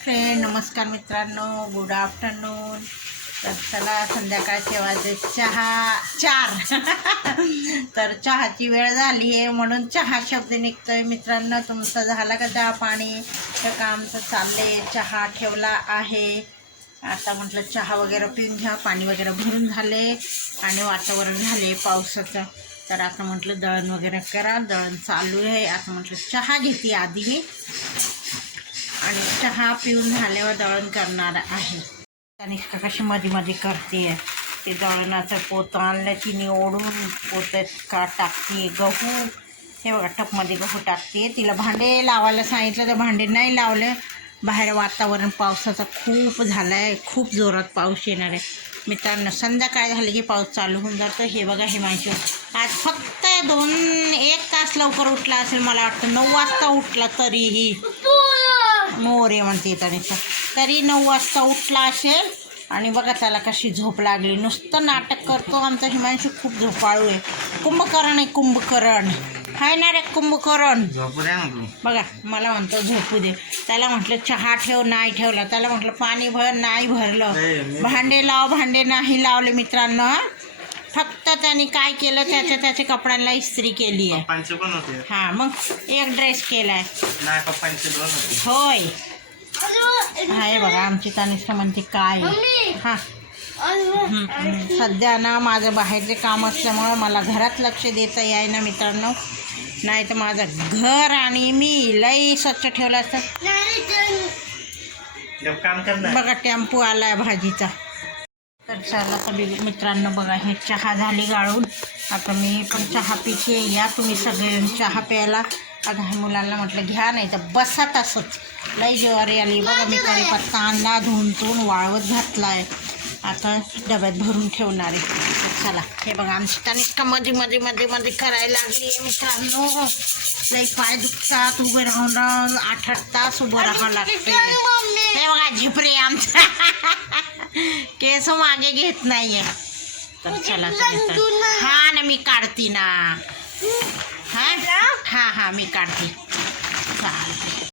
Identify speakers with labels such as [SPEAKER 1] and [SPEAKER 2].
[SPEAKER 1] Friend नमस्कार मित्रांनो. Good afternoon तर चला संध्याकाळचे वाजे चहा चार. तर चहाची वेळ झाली आहे म्हणून चहा शब्द निघतोय. मित्रांनो तुमचं झालं का चहा पाणी? तर काम तर चालले चहा ठेवला आहे. आता म्हटलं चहा वगैरे पिऊन घ्या. पाणी वगैरे भरून झाले आणि वातावरण झाले पावसाचं. तर आता म्हटलं दळण वगैरे करा. दळण चालू आहे. आता म्हटलं चहा घेते आधी. आणि चहा पिऊन झाल्यावर दळण करणार आहे. आणि कशी मध्ये मध्ये करते ते दळणाचं पोतं आणलं तिने ओढून पोत का टाकते गहू. हे बघा टपमध्ये गहू टाकते तिला भांडे लावायला सांगितलं तर भांडे नाही लावले. बाहेर वातावरण पावसाचं खूप झालं आहे खूप जोरात पाऊस येणार आहे. मित्रांनो संध्याकाळ झाली की पाऊस चालू होऊन जातो. हे बघा हे माहिती आज फक्त दोन एक तास लवकर उठला असेल मला वाटतं. नऊ वाजता उठला तरीही. मोरे म्हणते तनिषा तरी नऊ वाजता उठला असेल आणि बघा त्याला कशी झोप लागली. नुसतं नाटक करतो. आमचा हिमांशू खूप झोपाळू आहे. कुंभकर्ण आहे कुंभकर्ण. हाय ना रे कुंभकर्ण.
[SPEAKER 2] झोपू द्या ना तू
[SPEAKER 1] बघा मला म्हणतो झोपू दे. त्याला म्हटलं चहा ठेव नाही ठेवला. त्याला म्हटलं पाणी भर नाही भरलं. भांडे लाव भांडे नाही लावले मित्रांनो. फक्त त्यांनी काय केलं त्याच्या त्याच्या कपड्यांना इस्त्री केली आहे.
[SPEAKER 2] पप्पांचे पण होते.
[SPEAKER 1] हां मग एक ड्रेस केलाय.
[SPEAKER 2] नाही पप्पांचे दोन होते.
[SPEAKER 1] होय. हा हे बघा आमची तनिष्का म्हणते काय हा. सध्या ना माझं बाहेरचे काम असल्यामुळं मला घरात लक्ष देता ना मित्रांनो. नाही तर माझं घर आणि मी लई स्वच्छ ठेवलं असतं.
[SPEAKER 2] जब काम करणार
[SPEAKER 1] बघा टेम्पो आलाय भाजीचा. तर चला तर बी- मित्रांनो बघा हे चहा झाली गाळून. आता मी पण चहा पिते. या तुम्ही सगळे चहा प्यायला. आता ह्या मुलांना म्हटलं घ्या नाही तर बसा तसंच. लई ज्वारी आली. बघा मी कढीपत्ता आणला धुवून धुवून वाळवत घातला आहे आता डब्यात भरून ठेवणार आहे. चला हे बघा आमची तनिष्का मध्ये मध्ये मध्ये मध्ये करायला लागली मित्रांनो. लई पाय दुखतात उभे राहून राहून आठ आठ तास उभं राहावं लागते हे बघा झिपरे आमचा केस मागे घेत नाहीये. तर चला तुम्ही हा ना मी काढते ना. हा? हा? हा मी काढते. चालते